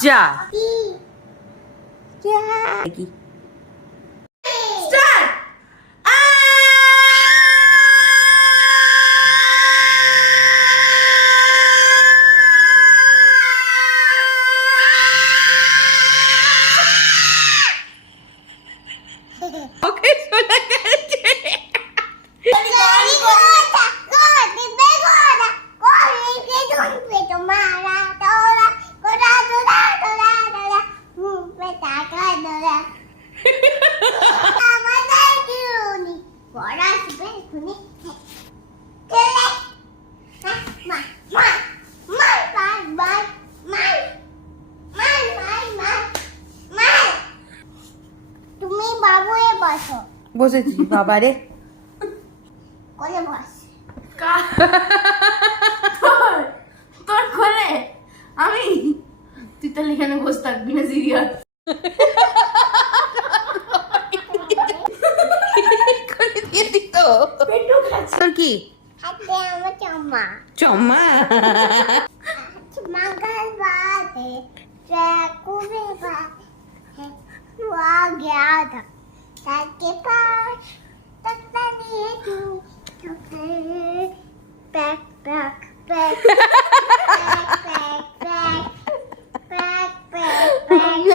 যা কি স্টার্ট ওকে শোনা গেছে তুমি বাবুয়ে বসো বসেছি বাবা রে কোলে বস তোর কোলে আমি তুই তাহলে এখানে বসে থাকবি না সিরিয়াস করে দিয়ে দিত তোর কি হাতে আমার চাম্মা চম্মা मगर बात है ट्रैकों में बात है वो आ गया था के पास तक नहीं तू पैक पैक पैक